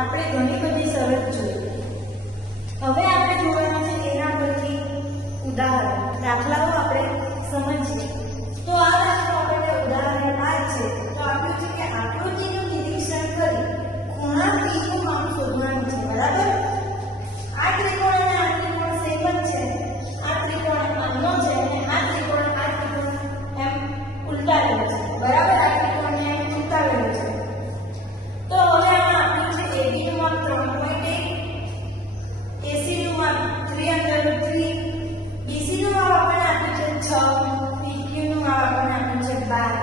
આપણે ઘણી બધી શરત જોઈ. હવે આપણે જોવાનું છે એના પરથી ઉદાહરણ દાખલાઓ આપણે સમજીએ. તો આ દાખલો આપણને ઉદાહરણ 5 છે. તો આપ્યું છે કે આકૃતિનું નિરીક્ષણ કરી ખૂણા P નું માપ શોધવાનું છે. બરાબર? આ ત્રિકોણ અને આ ત્રિકોણ સેમ જ છે. આ ત્રિકોણ આનો છે અને આ ત્રિકોણ એમ ઉલટાવેલો છે. બરાબર? આ ત્રિકોણને એમ ઉલટાવેલો છે. તો હવે આમાં આપ્યું છે AB નું માપ 3.1, AC નું માપ 3/3, BC નું માપ આપણને આપ્યું છે 6, PQ નું માપ આપણને આપ્યું છે 12.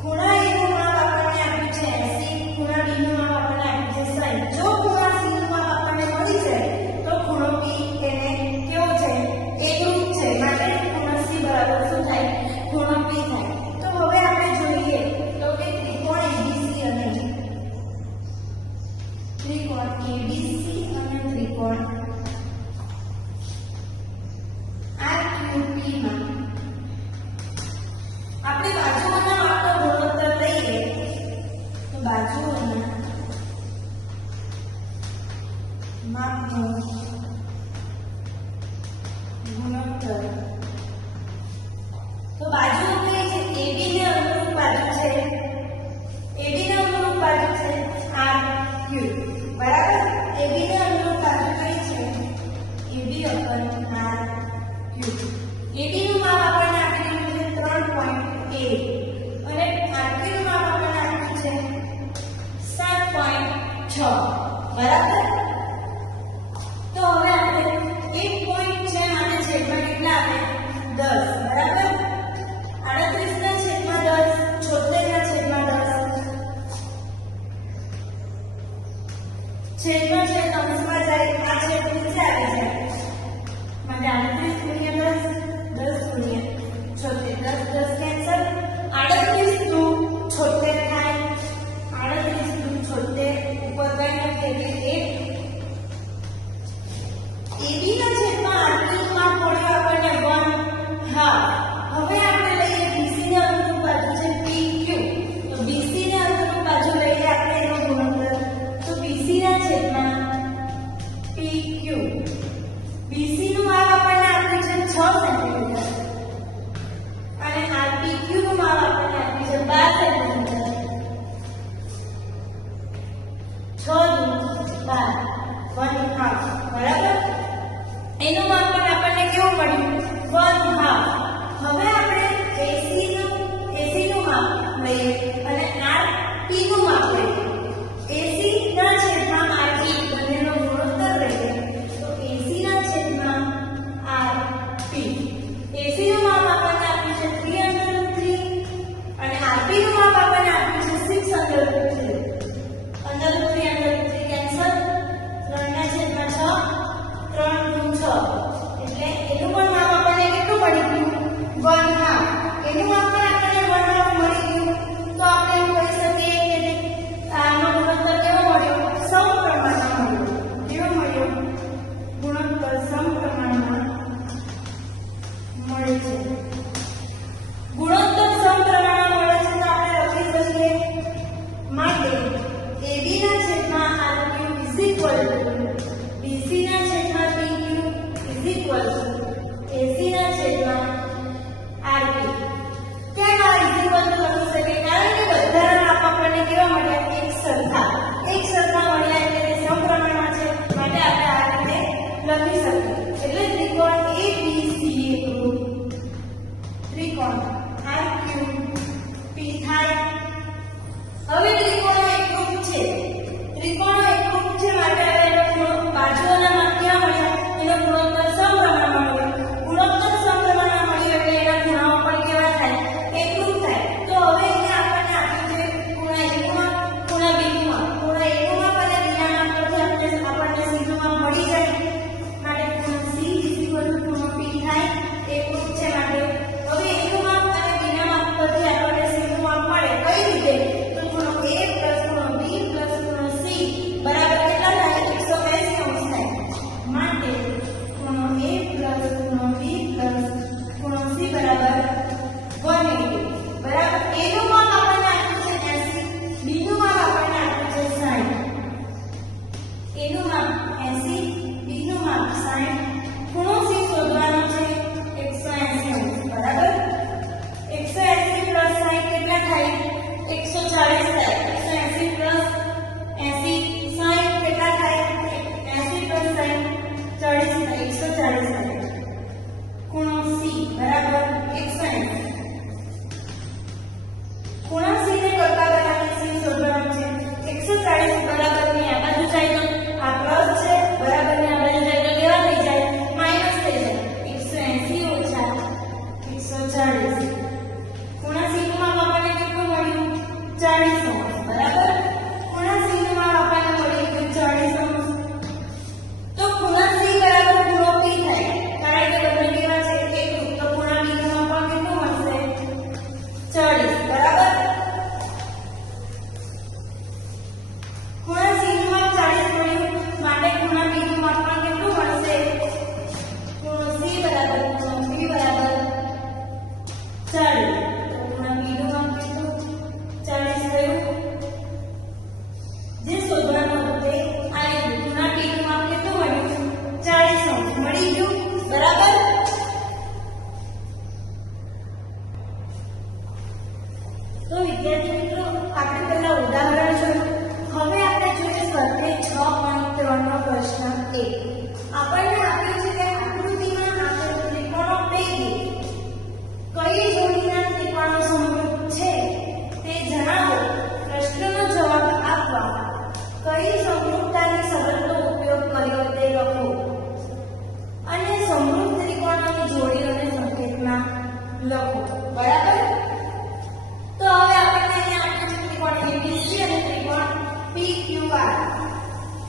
ખૂણા A નું માપ આપણને આપ્યું છે 80, ખૂણા B નું માપ આપણને આપ્યું છે 60. જો ખૂણા C નું માપ આપણને મળી જાય તો ખૂણો P એને કેવો છે? એકરૂપ છે. માટે ખૂણો C બરાબર શું થાય? ખૂણો P થાય. તો હવે આપણે જોઈએ તો કે ત્રિકોણ ABC અને ત્રિકોણ ABC અને ત્રિકોણ RQP માં આપણે બાજુઓના માપનો ગુણોત્તર લઈએ. તો બાજુઓના માપનો ગુણોત્તર. તો બાજુઓ કઈ છે? AB ને અનુરૂપ બાજુ છે. AB ને અનુરૂપ બાજુ છે RQ. બરાબર? AB ને અનુરૂપ બાજુ કઈ છે? AB/RQ. AB નું માપ આપણને આપી દીધું છે 3.1 અને RQ નું માપ આપણને આપ્યું છે 7.6. બરાબર? તો હવે આપણે એક પોઈન્ટ છે અને છેદમાં કેટલા આવે? 10. બરાબર? 38 ના છેદમાં 10, 76 ના છેદમાં 10. છેદમાં છે અંશમાં જાય, આ છેદ નીચે આવી જાય. માટે 38 ગુણ્યા 10, 10 ગુણ્યા 76, 10 10 કેન્સલ. 38 દુ 76 થાય. 38 દુ 76 ઉપર કઈ નથી એટલે 1. AB ના છેદમાં RQ નું માપ મળ્યું આપણને 1/2. હવે આપણે લઈએ BC ને અનુરૂપ બાજુ છે PQ. તો BC ને અનુરૂપ બાજુ લઈએ આપણે એનો ગુણોત્તર. તો BC ના છેદમાં PQ. BC નું માપ આપણને આપ્યું છે 6 સેન્ટીમીટર અને RPQ નું માપ આપણને આપ્યું છે 12 સેન્ટીમીટર. 6 દુ 12, 1/2. બરાબર? એનું માપ પણ આપણને કેવું મળ્યું? 1/2. હવે આપણે AC નું માપ લઈએ અને RP નું માપ લઈએ. AC ના છેદમાં RP બંનેનો ગુણોત્તર લઈએ. તો AC ના છેદમાં RP. AC નું માપ આપણને આપ્યું છે 3/3 અને RP નું માપ આપણને આપ્યું છે 6/3. √3 કેન્સલ. 3 ના છેદમાં 6, 3 દુ 6 એટલે એનું પણ માપ આપણને કેટલું મળી ગયું? 1/2. એનું માપ પણ આપણને 1/2 મળી ગયું. તો આપણે એવું કહી શકીએ કે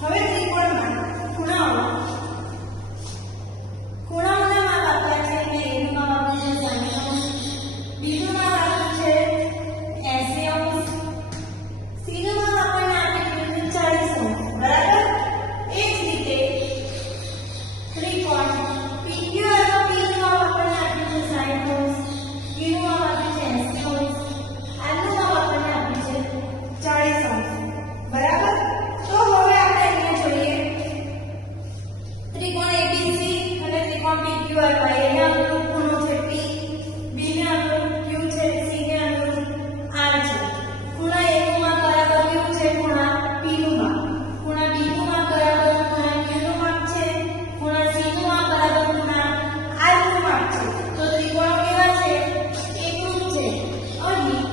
હવે ત્રિકોણમાં ખૂણાઓના માપ આપ્યા છે કે એનું માપ આપ્યું છે 60°, બીજું માપ આપ્યું છે 80°, સીનું માપ આપણને આપી દીધું છે 40°, બરાબર? એ જ રીતે ત્રિકોણ PQR માં P નું માપ આપણને આપ્યું છે 60°, Q નું માપ આપ્યું છે 80°, R નું માપ આપણને આપ્યું છે 40°, બરાબર? તો હવે આપણે અહીંયા જોઈએ ત્રિકોણ ABC અને ત્રિકોણ PQR માં એને અનુરૂપ ખૂણો છે P, B ને અનુરૂપ Q છે, C ને અનુરૂપ R છે. ખૂણા A નું માપ બરાબર કેવું છે? ખૂણા P નું માપ. ખૂણા B નું માપ બરાબર ખૂણા Q નું માપ છે. ખૂણા C નું માપ બરાબર ખૂણા R નું માપ છે. તો ત્રિકોણો કેવા છે? એકરૂપ છે. અહીં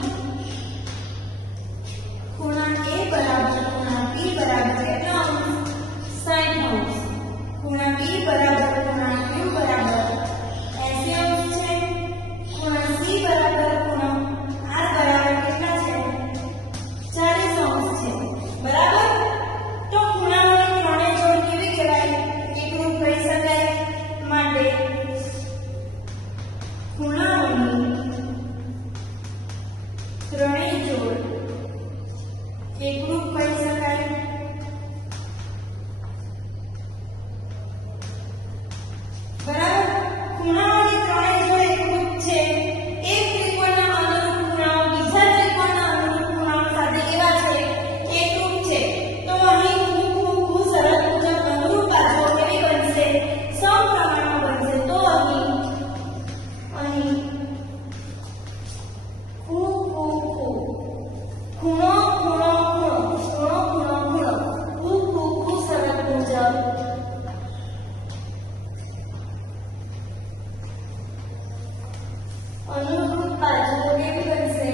ખૂણા A બરાબર ખૂણા P બરાબર કેટલા અંશ? 60 અંશ. ખૂણા B બરાબર ખૂણા Q બરાબર 80 અંશ છે. ખૂણા C બરાબર ખૂણા R બરાબર કેટલા છે? 40 અંશ છે. બરાબર? તો ખૂણાઓની ત્રણેય જોડ કેવી કહેવાય? એકરૂપ કહી શકાય. માટે ખૂણાઓની ત્રણેય જોડ એકરૂપ કહી શકાય. બરાબર? ખૂણાઓની ત્રણેય જોડ એકરૂપ છે. એક ત્રિકોણના અનુરૂપ ખૂણાઓ બીજા ત્રિકોણના અનુરૂપ ખૂણાઓ સાથે કેવા છે? એકરૂપ છે. તો અહીં ખૂબ સરસ મુજબ અનુરૂપ બાજુઓ કેવી બનશે? સમપ્રમાણમાં બનશે. તો અહીં ખૂણો ખૂણો ખૂણો ખૂણો ખૂણો ખૂણો ખૂબ સરસ મુજબ અનુરૂપ બાજુઓ કેવી બનશે?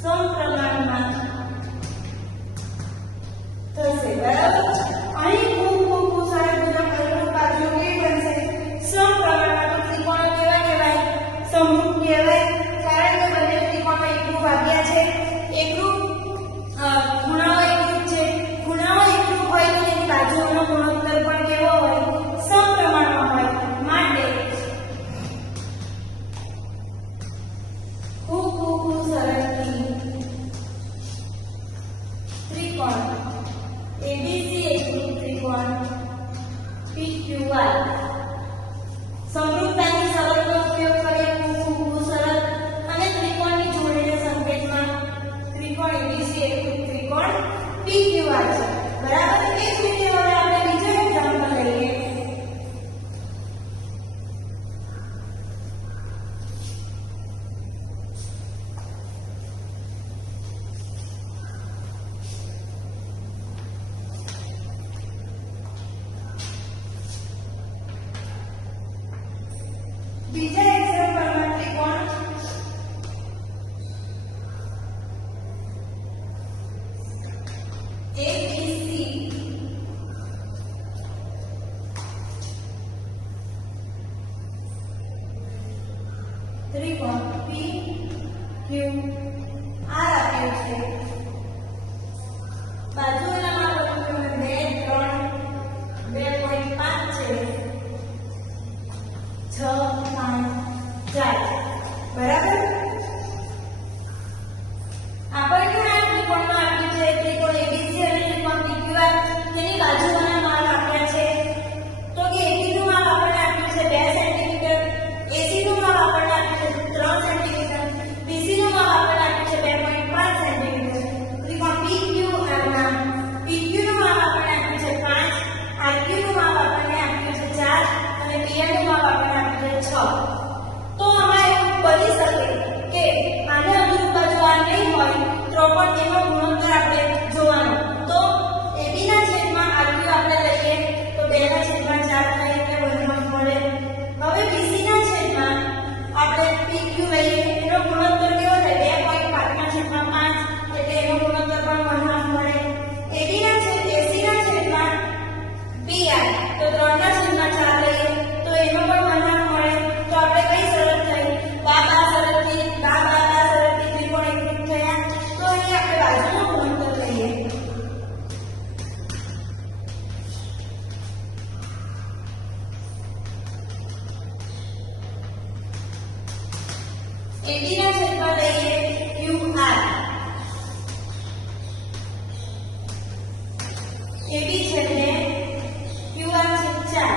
સમપ્રમાણમાં થશે. બરાબર? અહીં ખૂબ સરસ મુજબ અનુરૂપ બાજુઓ કેવી બનશે? સમપ્રમાણમાં. તો ત્રિકોણો કેવા કહેવાય? સમરૂપ કહેવાય. કારણ કે બંને ત્રિકોણો એકરૂપ આપ્યા છે. એકરૂપ ખૂણાઓ એકરૂપ છે. ખૂણાઓ એકરૂપ હોય તો તેની બાજુઓનો ગુણોત્તર પણ કેવો હોય? સમપ્રમાણમાં હોય. માટે ખૂબ સરસથી ત્રિકોણ ABC એકરૂપ ત્રિકોણ PQR સમરૂપતાની શરતનો ઉપયોગ કરીએ. ખૂબ સરસ. અને ત્રિકોણની જોડણીના સંકેતમાં ત્રિકોણ ABC એકરૂપ ત્રિકોણ PQR છે. બરાબર? એ જ રીતે હવે આપણે બીજો એક્ઝામ્પલ લઈએ. બીજા એક્ઝામ્પલમાં ત્રિકોણ ABC ત્રિકોણ PQR આપ્યું છે. બાજુઓના માપ આપ્યું 2, 3, 2.5 છે. 6, 5, 4. બરાબર? આપણને આ ત્રિકોણમાં આપ્યું છે ત્રિકોણ ABC અને ત્રિકોણ PQR. તેની બાજુઓના માપ આપ્યા છે. તો કે AB નું માપ આપણને આપ્યું છે 2 સેન્ટીમીટર, AC નું માપ આપણને આપ્યું છે 3 સેન્ટીમીટર, BC નું માપ આપણને આપ્યું છે 2.5 સેન્ટીમીટર. ત્રિકોણ PQR ના PQ નું માપ આપણને આપ્યું છે 5, RQ નું માપ આપણને આપ્યું છે 4 અને PR નું માપ આપણને આપ્યું છે 6. તો આમાં એવું બની શકે કે આને અનુરૂપ બાજુ આ નહીં હોય તો પણ તેનો ગુણોત્તર આપણે જોવાનો. તો AB ના છેદમાં RQ આપણે લઈએ તો 2 ના છેદમાં 4 થાય એટલે બંધારણ મળે. હવે BC ના છેદમાં આપણે PQ લઈએ એનો ગુણોત્તર કેવો થાય? 2.5 ના છેદમાં 5 એટલે એનો ગુણોત્તર પણ બંધારણ મળે. AC ના છેદમાં PR તો 3 ના છેદમાં 4 લઈએ તો એનો પણ બંધારણ મળે. તો આપણે કઈ શરત થઈ? બા શરતથી ત્રિકોણ એકરૂપ થયા. તો અહીં આપણે બાજુનો ગુણોત્તર લઈએ. AB ના છેદમાં લઈએ QR. AB છેદને QR છેદ 4.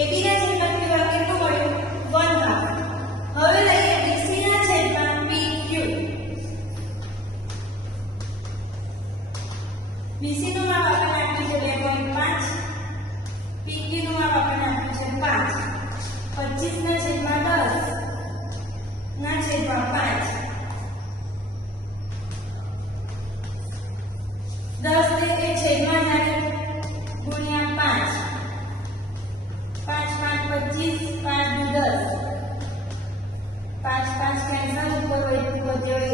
AB ના છેદમાં QR કેટલું મળ્યું? 1/2. હવે લઈએ BC ના છેદમાં PQ. BC નું માપ આપણને આપ્યું છે 2.5. PQ નું માપ આપણને આપ્યું છે 5. 25 ના છેદમાં 10 ના છેદમાં 5. 10 ને એ છેદમાં જાય ગુણ્યા 5. 5 5 25, 5 દુ 10. 5 5 કેન્સલ, ઉપર વધ્યો 1.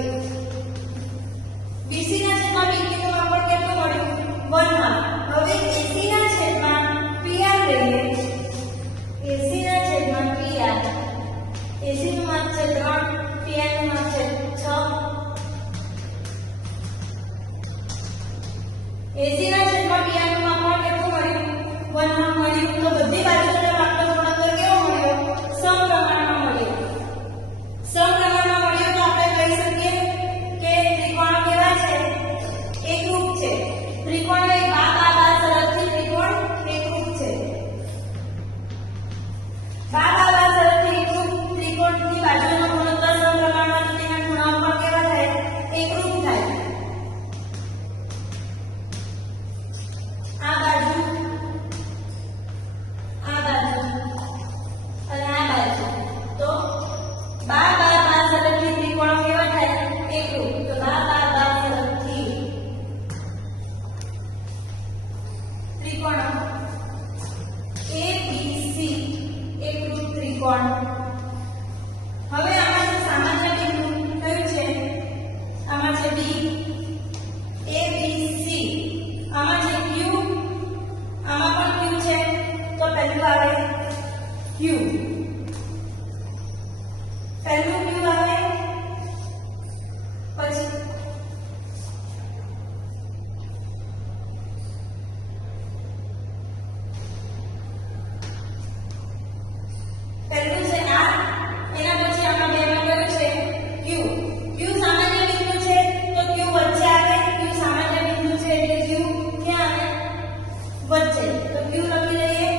BC ના છેદમાં PQ નું માપ પણ કેટલું મળ્યું? 1/2. હવે AC ના છેદમાં PR લઈએ. AC ના છેદમાં PR. AC નું માપ છે 3, PR નું માપ છે 6. AC ના છેદમાં PR નું માપ પણ કેટલું મળ્યું? 1/2 મળ્યું. તો બધી બાજુના માપનો ગુણોત્તર કેવો મળ્યો? સમપ્રમાણમાં મળ્યો. સમપ્રમાણમાં મળ્યો તો આપણે કહી શકીએ કે ત્રિકોણ કેવા છે? એકરૂપ છે. ત્રિકોણ એક બા શરતથી ત્રિકોણ એકરૂપ છે. બા શરતથી એકરૂપ ત્રિકોણની બાજુનો ગુણોત્તર સમપ્રમાણમાં તો તેના ખૂણાઓ પણ કેવા થાય? એકરૂપ થાય. આ બાજુ અને આ બાજુ તો બા શરતથી ત્રિકોણો કેવા થાય? એકરૂપ. તો બા શરતથી ત્રિકોણ ABC એકરૂપ ત્રિકોણ. હવે આમાં જે સામાન્ય બિંદુ કયું છે? આમાં છે B, ABC. આમાં છે Q, આમાં પણ Q છે. તો પહેલું આવે Q. પહેલું Q આવે, પછી પહેલું છે આ, એના પછી આમાં બેમાં કયું છે? Q. Q સામાન્ય બિંદુ છે તો Q વચ્ચે આવે. Q સામાન્ય બિંદુ છે એટલે Q ક્યાં આવે? વચ્ચે. તો Q લખી લઈએ.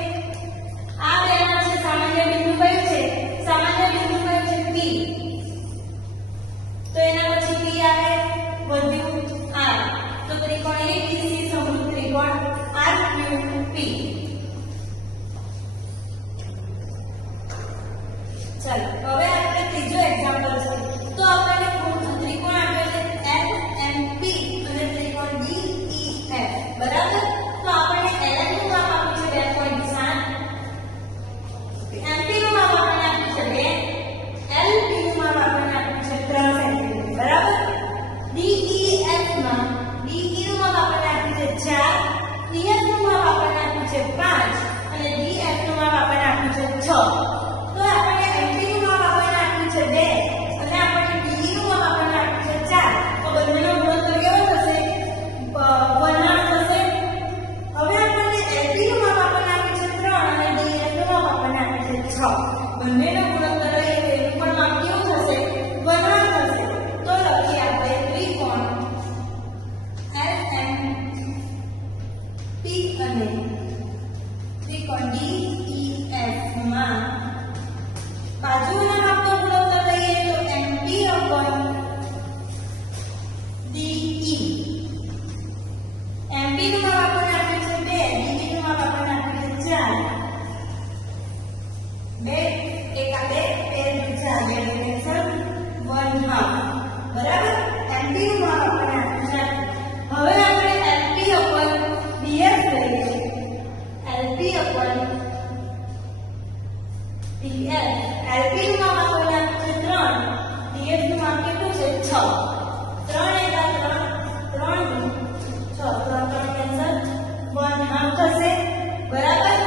આ બેમાં છે સામાન્ય બિંદુ કયું છે? સામાન્ય બિંદુ કયું છે? P. તો એના પછી P આવે, વધ્યું R. તો ત્રિકોણ ABC સમરૂપ ત્રિકોણ RQP. ચાલો હવે આપણે ત્રીજો એક્ઝામ્પલ છે. તો આપણને ત્રિકોણ આપેલ છે FMP અને ત્રિકોણ DEF. બરાબર? તો આપણને LN નું માપ આપ્યું છે 2.7. MP નું માપ આપણને આપ્યું છે 2. LP નું માપ આપણને આપ્યું છે 3 સેન્ટીમીટર. બરાબર? DEF માં DE નું માપ આપણને આપ્યું છે 4. EF નું માપ આપણને આપ્યું છે 5 અને DF નું માપ આપણને આપ્યું છે 6. તો આપણને MP નું માપ આપણને આપ્યું છે 2 અને આપણને DE નું માપ આપણને આપ્યું છે 4. તો બંનેનો ગુણોત્તર કેવો થશે? 1/2 થશે. હવે આપણને LP નું માપ આપણને આપ્યું છે 3 અને DF નું માપ આપણને આપ્યું છે 6. બંનેનો ગુણોત્તર લઈએ તો એનું પણ માપ કેવું થશે? 1/2 થશે. તો લખીએ આપણે ત્રિકોણ FMP અને ત્રિકોણ DEF માં બાજુઓના માપનો ગુણોત્તર લઈએ તો MP/DE. MP નું માપ આપણને આપ્યું છે 2, DE નું માપ આપણને આપ્યું છે 4. 2 એક આ 2 2 4 2 કેન્સલ 1/2. બરાબર? MP નું માપ આપણને આપ્યું છે. હવે આપણે LP/DF લઈએ. LP/DF. LP નું માપ આપણને આપ્યું છે 3. DF નું માપ કેટલું છે? 6. 3 એક આ 3 3 6 3 કેન્સલ 1/2 થશે. બરાબર?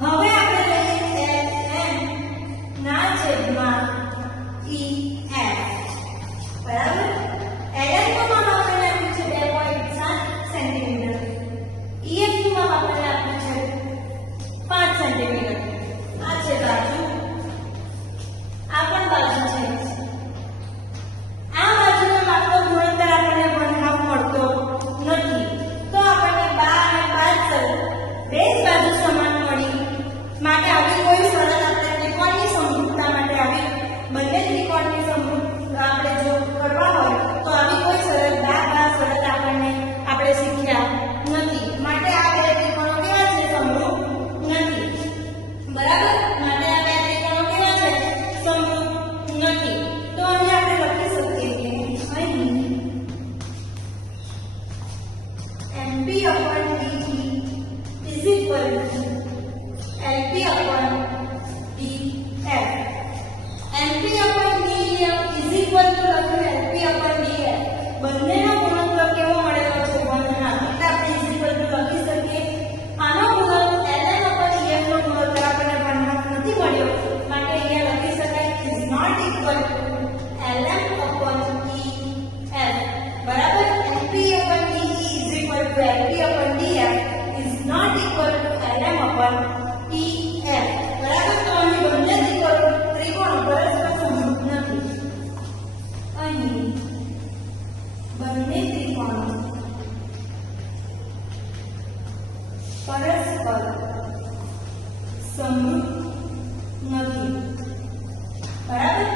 હવે આપણે લઈએ FM ના છેદમાં EF. બરાબર? LN નું માપ આપણને આપ્યું છે 2.7 સેન્ટીમીટર. EF નું માપ આપણને આપ્યું છે NP upon DEF is equal to લખ્યું NP upon DF. બંનેનો ગુણોત્તર કેવો મળેલો છે 1 ના, એટલે આપણે is equal to લખી શકીએ. આનો ગુણોત્તર ln upon EF નો ગુણોત્તર આપણને ભણવામાં નથી મળ્યો, માટે અહીંયા લખી શકાય is not equal to ln upon EF. બરાબર, NP upon DE is equal to NP upon DF is not equal to ln upon EF. બરાબર, તો અહીં બંને ત્રિકોણો પરસ્પર સમરૂપ નથી. અહીં બંને ત્રિકોણો પરસ્પર સમરૂપ નથી. બરાબર,